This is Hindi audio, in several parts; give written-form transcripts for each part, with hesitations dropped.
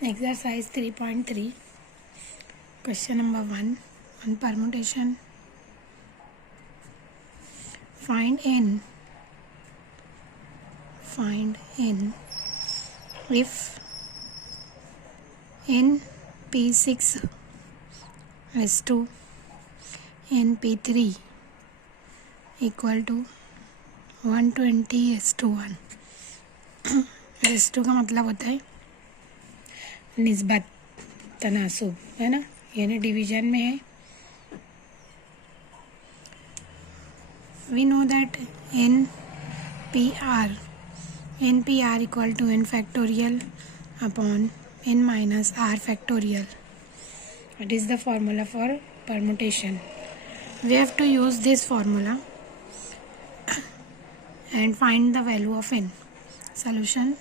Exercise 3.3, question number 1, on permutation. Find n if np6 is to np3 equal to 120:1. S2 का मतलब होता है निस्बत, तनासुब, है ना, यानी डिवीजन में है. We know that NPR equal to n factorial upon n minus r factorial. It is the formula for permutation. We have to use this formula and find the value of n. Solution.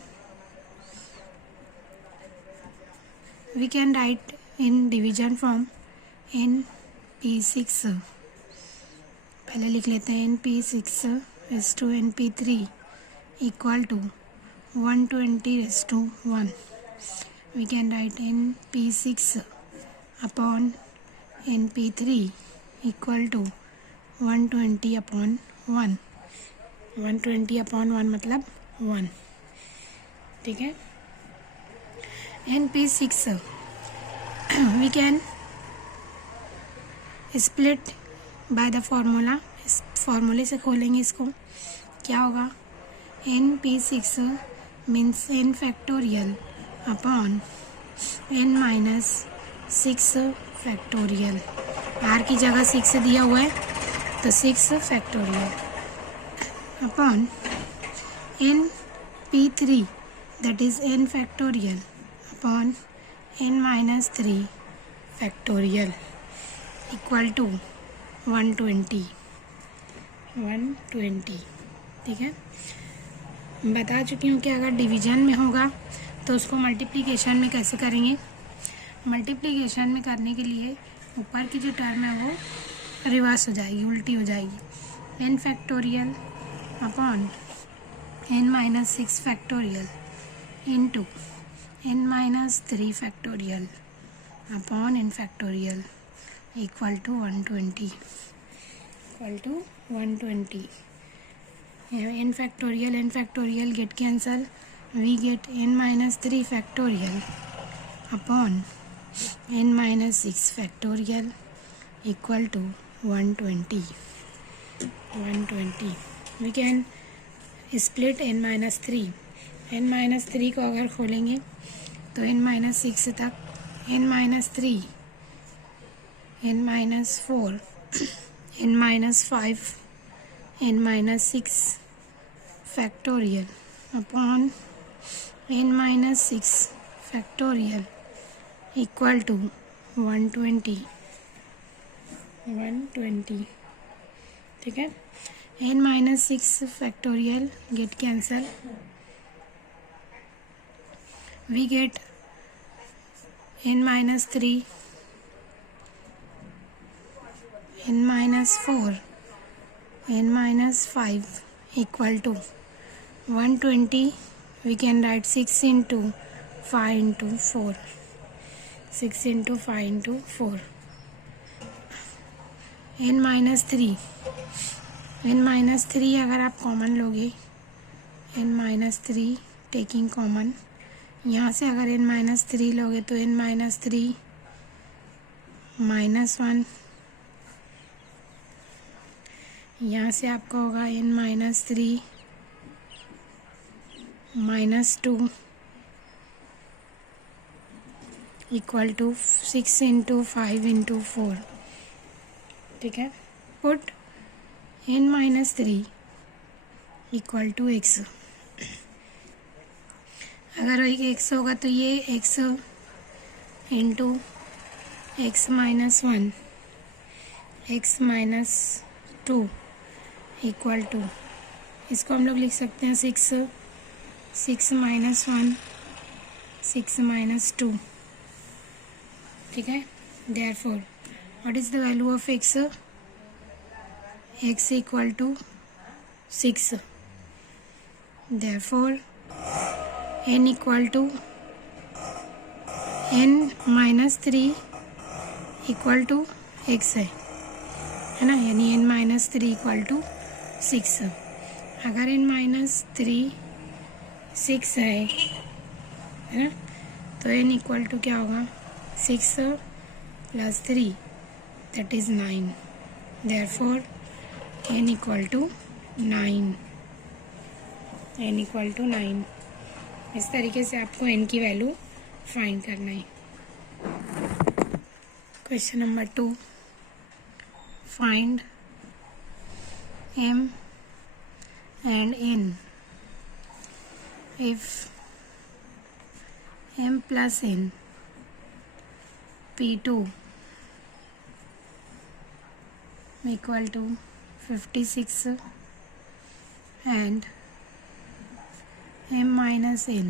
We can write in division form np6. पहले लिख लेते हैं np6 is to np3 equal to 120:1. We can write np6 upon np3 equal to 120/1. 120/1 मतलब 1. ठीक है. np6 we can split by the formula. इस फॉर्मूले से खोलेंगे इसको. क्या होगा? np6 means n factorial upon n minus 6 factorial. r की जगह 6 दिया हुआ है तो 6 factorial upon np3 that is n factorial upon n minus 3 factorial equal to 120. ठीक है. बता चुकी हूँ कि अगर डिवीजन में होगा तो उसको मल्टीप्लिकेशन में कैसे करेंगे. मल्टीप्लिकेशन में करने के लिए ऊपर की जो टर्म है वो रिवर्स हो जाएगी, उल्टी हो जाएगी. n factorial upon n minus 6 factorial into n minus 3 factorial upon n factorial equal to 120. n factorial get cancel. We get n minus 3 factorial upon n minus 6 factorial equal to 120. We can split n minus 3. n minus 3 को अगर खोलेंगे तो n minus 6 तक n minus 3, n minus 4, n minus 5, n minus 6 factorial upon n minus 6 factorial equal to 120. ठीक है. n minus 6 factorial get cancel. We get n minus 3, n minus 4, n minus 5 equal to 120. We can write 6 into 5 into 4. 6 into 5 into 4. n minus 3. n minus 3 अगर आप कॉमन लोगे, n minus 3 टेकिंग कॉमन, यहाँ से अगर n minus 3 लोगे तो n minus 3 minus 1, यहाँ से आपका होगा n minus 3 minus 2 equal to 6 into 5 into 4. ठीक है. Put n minus 3 equal to x. अगर x होगा तो ये x into x minus 1, x minus 2 equal to, इसको हम लोग लिख सकते हैं 6 माइनस 1, 6 माइनस 2. ठीक है. Therefore what is the value of x? x equal to 6. Therefore n equal to n-3 equal to x है ना, यानी n-3 इक्वल टू 6। अगर n-3 6 है ना, तो n इक्वल टू क्या होगा, 6 plus 3 that is 9। Therefore n equal to 9, n equal to 9। इस तरीके से आपको n की वैल्यू फाइंड करना है। Question number 2, find m and n if m plus n p2 equal to 56 and m minus n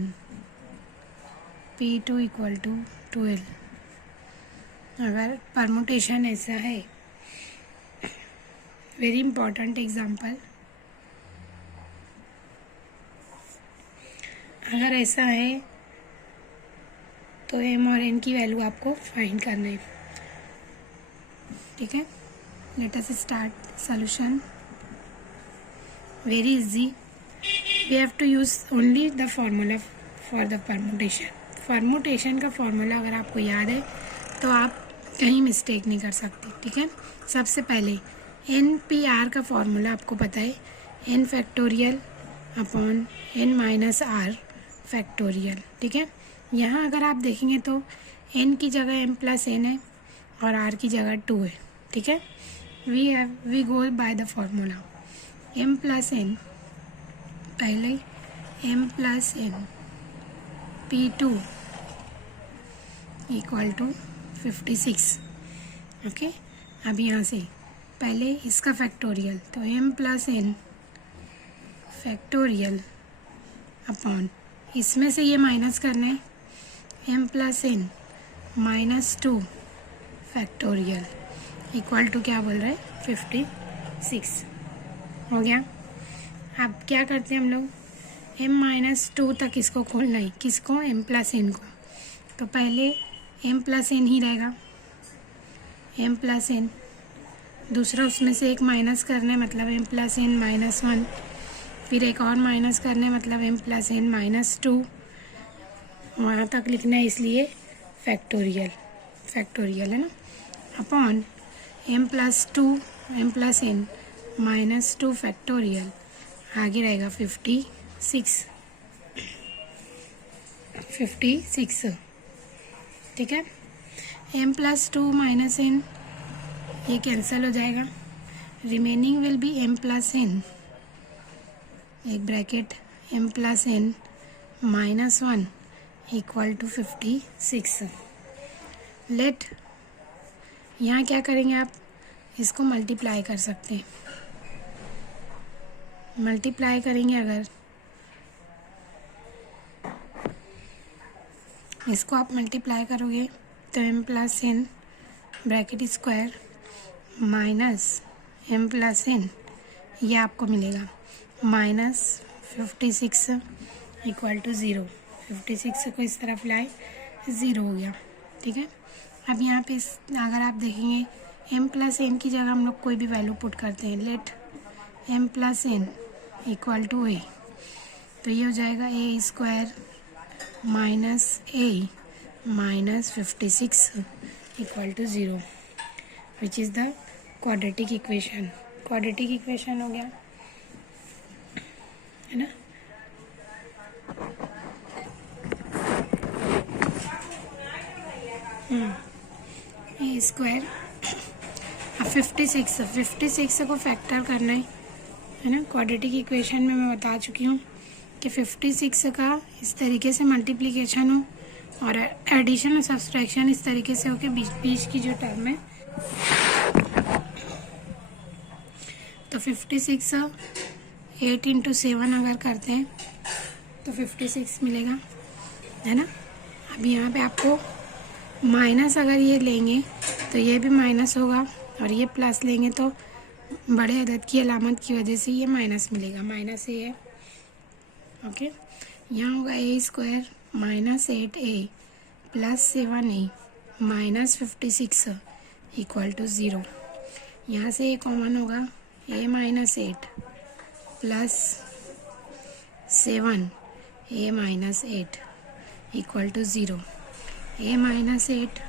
p2 equal to 12। अगर परमुटेशन ऐसा है, वेरी इंपॉर्टेंट एग्जाम्पल, अगर ऐसा है तो m और n की वैल्यू आपको फाइंड करना है। ठीक है, let us start solution. Very easy, we have to use only the formula for the permutation. Permutation का फॉर्मूला अगर आपको याद है तो आप कहीं मिस्टेक नहीं कर सकते। ठीक है, सबसे पहले NPR का फॉर्मूला आपको पता है, n factorial upon n minus r factorial. ठीक है, यहाँ अगर आप देखेंगे तो n की जगह m प्लस n है और r की जगह 2 है। ठीक है, we go by the formula m plus n, पहले m plus n p2 equal to 56। Okay, अब यहाँ से पहले इसका फैक्टोरियल, तो m plus n factorial upon, इसमें से ये माइनस करना है, m plus n minus 2 factorial equal to क्या बोल रहा है, 56। हो गया। अब क्या करते हैं हम लोग, m माइनस 2 तक इसको खोलना है, किसको, m प्लस n को। तो पहले m प्लस n ही रहेगा, m प्लस n, दूसरा उसमें से एक माइनस करना है, मतलब m प्लस n माइनस 1, फिर एक और माइनस करना है, मतलब m प्लस n माइनस 2, वहाँ तक लिखना है, इसलिए फैक्टोरियल, फैक्टोरियल है ना, upon m plus 2 m plus n minus 2 factorial, आगे रहेगा 56। ठीक है, m प्लस 2 माइनस n ये कैंसिल हो जाएगा, remaining will be m plus n, एक bracket m plus n minus 1 equal to 56। Let, यहाँ क्या करेंगे आप, इसको मल्टीप्लाई कर सकते हैं। मल्टीप्लाई करेंगे अगर, इसको आप मल्टीप्लाई करोगे तो m plus n bracket square minus m plus n, ये आपको मिलेगा माइनस 56 इक्वल टू 0। 56 को इस तरफ लाए, 0 हो गया। ठीक है, अब यहाँ पे अगर आप देखेंगे m प्लस n की जगह हम लोग कोई भी वैल्यू पुट करते हैं, let m plus n equal to a, तो ये हो जाएगा a square minus a minus 56 equal to 0, which is the quadratic equation. Quadratic equation हो गया, है ना। ए स्क्वायर, अब 56 को फैक्टर करना है ना। क्वाड्रेटिक इक्वेशन में मैं बता चुकी हूँ कि 56 का इस तरीके से मल्टीप्लिकेशन हो और एडिशन और सब्सट्रैक्शन इस तरीके से हो कि बीच की जो टर्म है, तो 56 8 इंटू 7 अगर करते हैं तो 56 मिलेगा, है ना। अब यहाँ पे आपको माइनस अगर ये लेंगे तो ये भी माइनस होगा और ये प्लस लेंगे तो बड़े अदद की अलामत की वजह से ये माइनस मिलेगा, माइनस ए है। ओके, यहाँ होगा ए स्क्वायर माइनस 8a +7 नहीं, -56 इक्वल टू 0। यहाँ से ये कॉमन होगा, a - 8 plus 7 a - 8 equal to 0। a - 8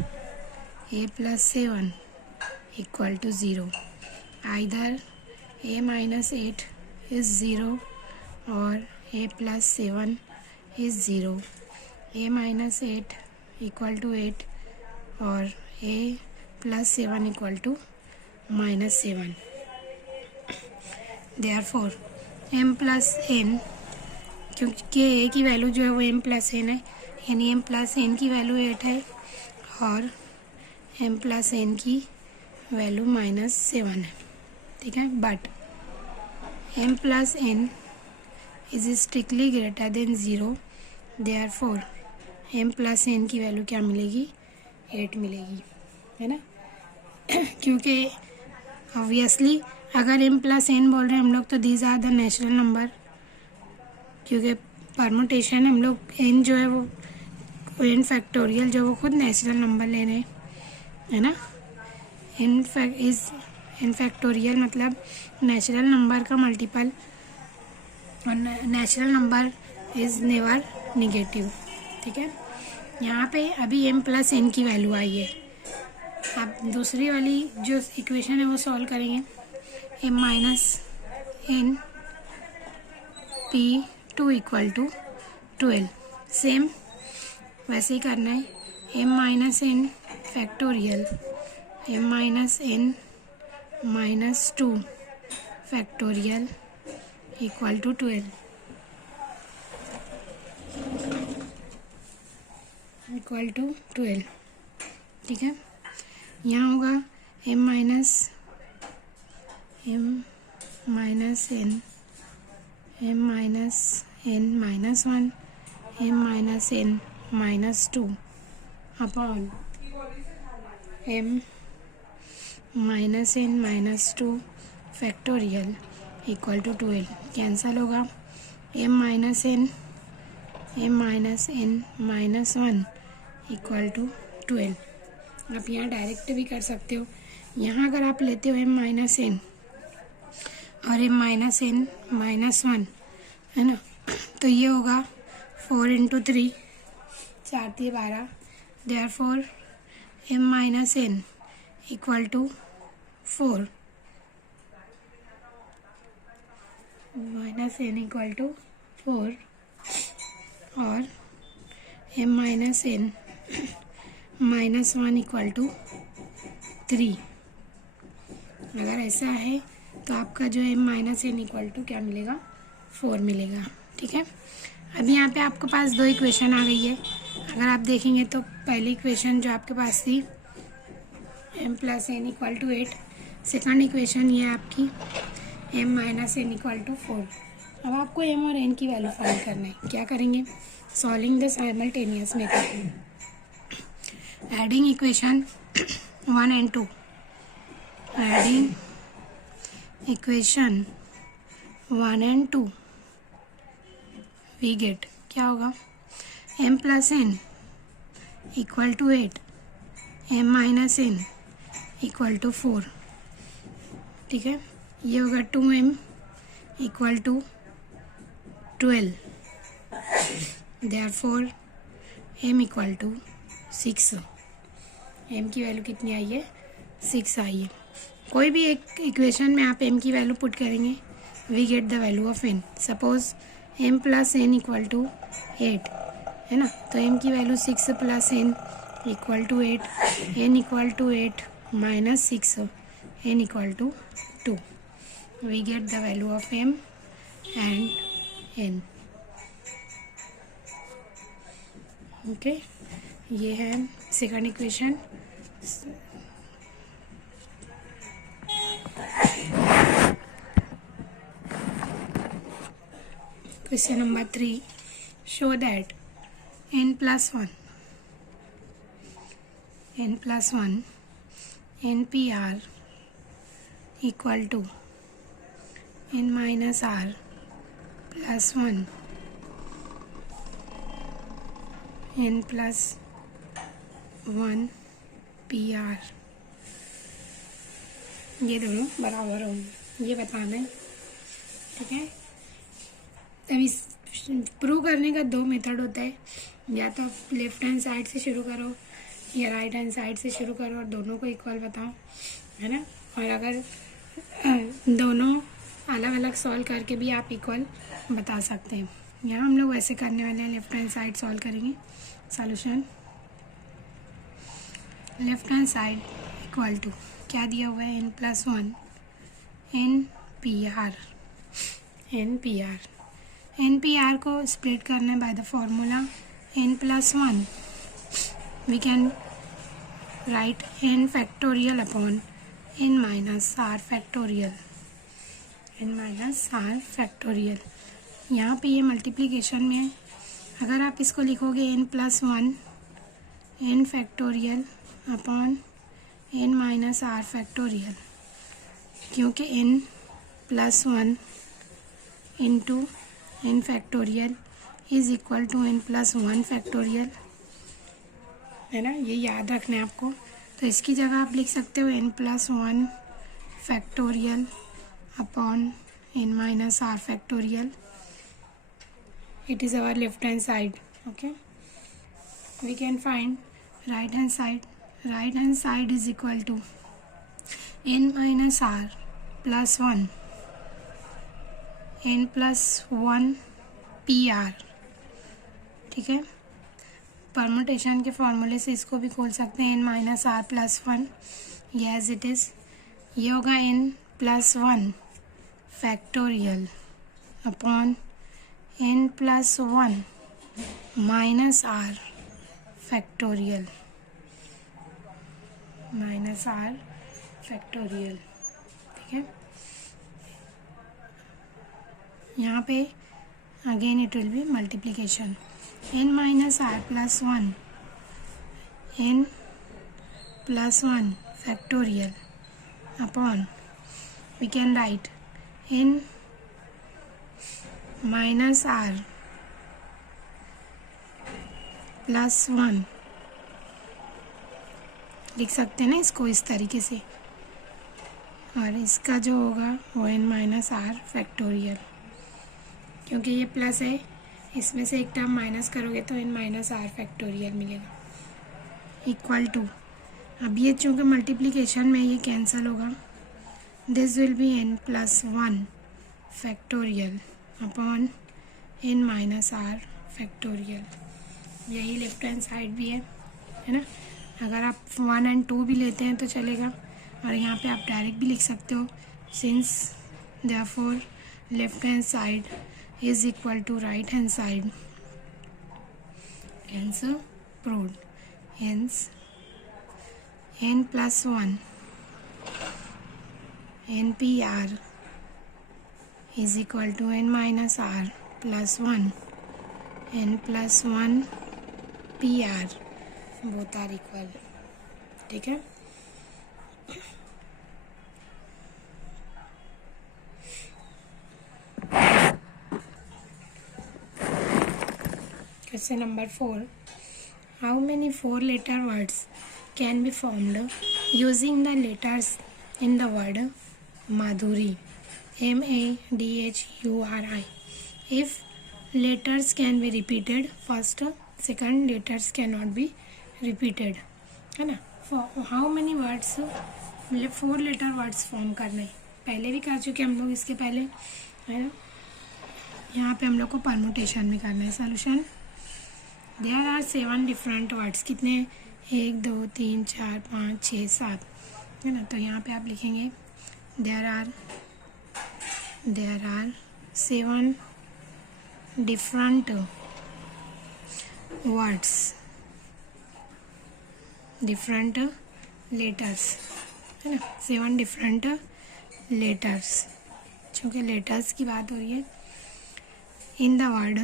a + 7 equal to 0। Either a - 8 is 0 और a + 7 is 0। a - 8 equal to 8 और a + 7 equal to -7। Therefore m + n, क्योंकि a की वैल्यू जो है वो m + n है, यानी m + n की वैल्यू 8 है और m + n की वैल्यू -7 है। ठीक है, but m + n is strictly greater than 0, therefore m + n की वैल्यू क्या मिलेगी, 8 मिलेगी, है ना। क्योंकि ऑब्वियसली अगर m + n बोल रहे हैं हम लोग, तो these are the natural number, क्योंकि परमुटेशन हम लोग n जो है वो n फैक्टोरियल जो वो खुद नेचुरल नंबर ले रहे हैं, है ना। n फैक्टोरियल मतलब नेचुरल नंबर का मल्टीपल, और natural number is never negative. ठीक है, यहाँ पे अभी m + n की वैल्यू आई है। अब दूसरी वाली जो इक्वेशन है वो सॉल्व करेंगे। m - n p2 equal to 12। Same वैसे ही करना है। m - n factorial m - n - 2 factorial equal to 12 equal to 12। ठीक है, यहाँ होगा m - n m - n -1 m - n -2 upon m - n -2 factorial equal to 12। Cancel होगा, m - n -1 इक्वल टू 12। आप यहाँ डायरेक्ट भी कर सकते हो। यहाँ अगर आप लेते हो m - n और m - n -1, है ना, तो ये होगा 4 × 3 4 × 12। Therefore m - n equal to 4 -n equal to 4 और m - n -1 इक्वल टू 3। अगर ऐसा है तो आपका जो m - n इक्वल टू क्या मिलेगा, 4 मिलेगा। ठीक है, अभी यहाँ पे आपके पास दो इक्वेशन आ गई है। अगर आप देखेंगे तो पहली इक्वेशन जो आपके पास थी m + n equal to 8, second equation ये आपकी m - n इक्वल टू 4। अब आपको m और n की वैल्यू फाइंड करना है। क्या करेंगे, solving the simultaneous method, adding equation 1 and 2, adding equation 1 and 2 we get क्या होगा, m + n equal to 8 m - n equal to 4। ठीक है, ये होगा 2m equal to 12। Therefore m equal to 6। m की वैल्यू कितनी आई है, 6 आई है। कोई भी एक इक्वेशन में आप m की वैल्यू पुट करेंगे, we get the value of n। Suppose m + n equal to 8, है ना, तो m की value 6 + n equal to 8, n equal to 8 - 6, n equal to 2। We get the value of m and n। Okay, ये है second equation. Question number 3, show that n + 1 NPR equal to n - r + 1 n + 1 PR, ये दोनों बराबर होंगे, ये बताना है। ठीक है, अब इस प्रूव करने का दो मेथड होता है, या तो आप लेफ्ट हैंड साइड से शुरू करो या राइट हैंड साइड से शुरू करो और दोनों को इक्वल बताओ, है ना। और अगर दोनों अलग अलग सॉल्व करके भी आप इक्वल बता सकते हैं। यहाँ हम लोग वैसे करने वाले हैं, लेफ्ट हैंड साइड सॉल्व करेंगे। Solution left hand side equal to क्या दिया हुआ है, n+1 NPR। NPR को स्प्लिट करना है by the formula n+1, we can write n factorial upon n-r factorial, n-r factorial. यहाँ पे ये मल्टीप्लिकेशन में है, अगर आप इसको लिखोगे n+1 n factorial upon n-r factorial, क्योंकि n+1 into n factorial is equal to n+1 factorial, है ना। ये याद रखना है आपको। तो इसकी जगह आप लिख सकते हो n+1 factorial upon n-r factorial. It is our left hand side. Okay, we can find right hand side. Right hand side is equal to n-r plus 1 n+1 PR। ठीक है, परमुटेशन के फॉर्मूले से इसको भी खोल सकते हैं, n-r plus 1 ये एज इट इज़, ये होगा n+1 factorial upon n+1 -r factorial, -r factorial. ठीक है, यहाँ पे again it will be multiplication, n-r plus 1 n+1 factorial upon, we can write n -r plus 1, लिख सकते हैं ना इसको इस तरीके से, और इसका जो होगा वो n-r फैक्टोरियल, क्योंकि ये प्लस है, इसमें से एक टर्म माइनस करोगे तो n-r फैक्टोरियल मिलेगा, इक्वल टू, अब ये चूँकि मल्टीप्लिकेशन में ये कैंसिल होगा, this will be n+1 factorial upon n-r factorial. यही लेफ्ट हैंड साइड भी है ना। अगर आप 1 और 2 भी लेते हैं तो चलेगा, और यहाँ पे आप डायरेक्ट भी लिख सकते हो, since therefore left hand side is equal to right hand side, hence proved, hence n+1 NPR is equal to n-r plus 1 n+1 PR, both are equal। ठीक है, question number 4, how many 4-letter words can be formed using the letters in the word Madhuri, MADHURI? If letters can be repeated, first second letters cannot be repeated, है ना। How many words, 4-letter words form करने, पहले भी कर चुके हम लोग इसके पहले, है ना। यहाँ पे हम लोग को परमुटेशन में करना है। Solution, there are 7 different words, कितने, 1 2 3 4 5 6 7, है ना। तो यहाँ पे आप लिखेंगे there are 7 different words, different letters, है ना, 7 डिफरेंट लेटर्स, क्योंकि लेटर्स की बात हो रही है। In the word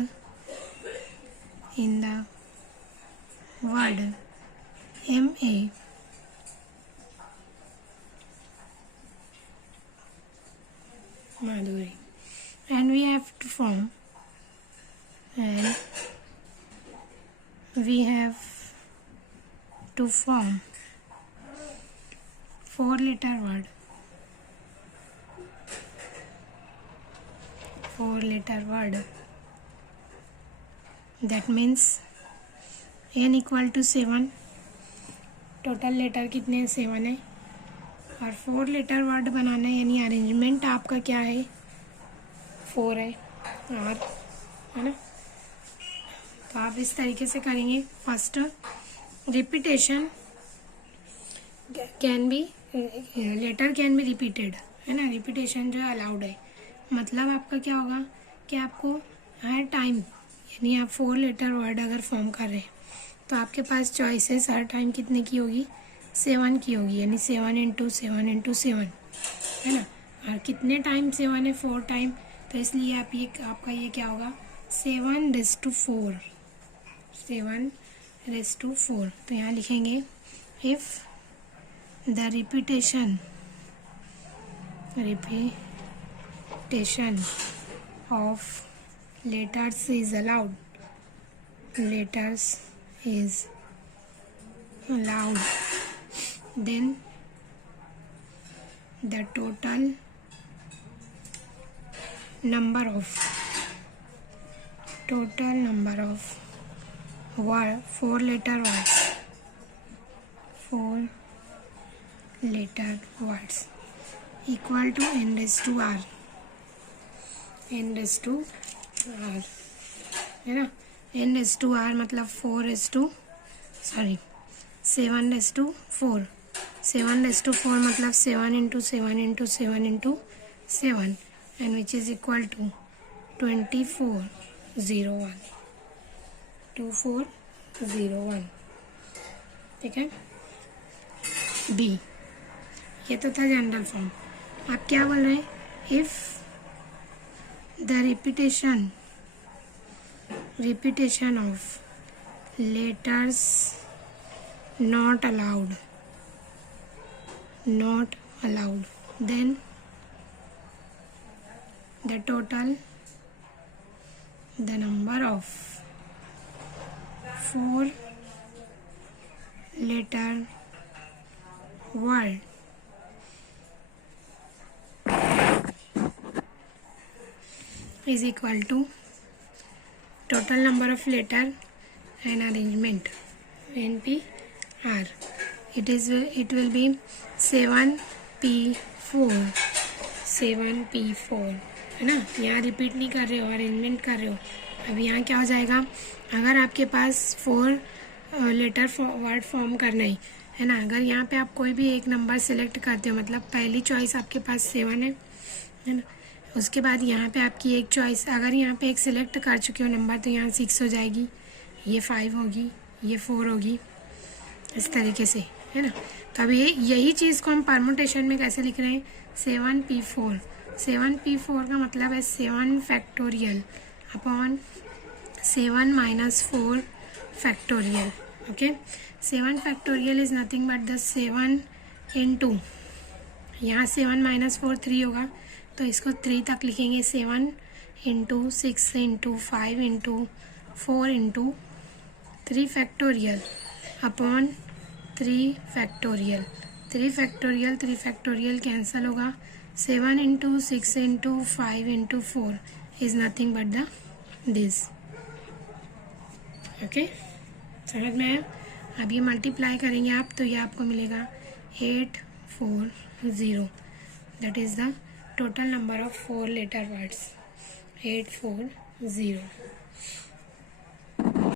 MA Madhuri, and we have to form, and we have to form 4-letter word. 4-letter word. That means n equal to 7. Total letter कितने हैं? 7 है। और 4-letter वर्ड बनाना है, यानी अरेंजमेंट आपका क्या है? 4 है, और है ना। तो आप इस तरीके से करेंगे। First, repetition can be, letter can be repeated, है ना। रिपीटेशन जो है अलाउड है। मतलब आपका क्या होगा कि आपको हर टाइम, यानी आप 4-letter वर्ड अगर फॉर्म कर रहे हैं तो आपके पास चॉइसेस हर टाइम कितने की होगी? 7 की होगी, यानी 7 × 7 × 7, है ना। और कितने टाइम 7 है? 4 टाइम। तो इसलिए आपका ये क्या होगा? 7⁻4। 7⁻4। तो यहाँ लिखेंगे if the repetition of letters is allowed, then the total number of 4-letter words equal to n⁻r, है ना। n⁻r मतलब 7⁻4। 7⁻4 मतलब 7 × 7 × 7 × 7, and which is equal to 2401। 2401, ठीक है। बी, ये तो था जनरल फॉर्म। आप क्या बोल रहे हैं? If the repetition of letters not allowed, then the number of 4-letter word is equal to total number of letter and arrangement, NPR. It will be 7P4, है ना। यहाँ रिपीट नहीं कर रहे हो, अरेंजमेंट कर रहे हो। अब यहाँ क्या हो जाएगा? अगर आपके पास 4-letter वर्ड फॉर्म करना है ना। अगर यहाँ पे आप कोई भी एक नंबर सेलेक्ट करते हो, मतलब पहली चॉइस आपके पास 7 है ना। उसके बाद यहाँ पे आपकी एक चॉइस, अगर यहाँ पे एक सिलेक्ट कर चुके हो नंबर, तो यहाँ 6 हो जाएगी, ये 5 होगी, ये 4 होगी, इस तरीके से, है ना। तो अब यही चीज़ को हम परमुटेशन में कैसे लिख रहे हैं? 7P4। 7P4 का मतलब है 7 factorial upon 7 - 4 factorial. Okay, 7 factorial is nothing but the 7 × यहाँ 7 - 4 3 होगा, तो इसको 3 तक लिखेंगे। 7 × 6 × 5 × 4 × 3 factorial upon 3 factorial. 3 factorial cancel होगा। 7 × 6 × 5 × 4 is nothing but this. Okay, समझ में आया? अब ये मल्टीप्लाई करेंगे आप, तो ये आपको मिलेगा 840। That is the total number of 4-letter words, 840।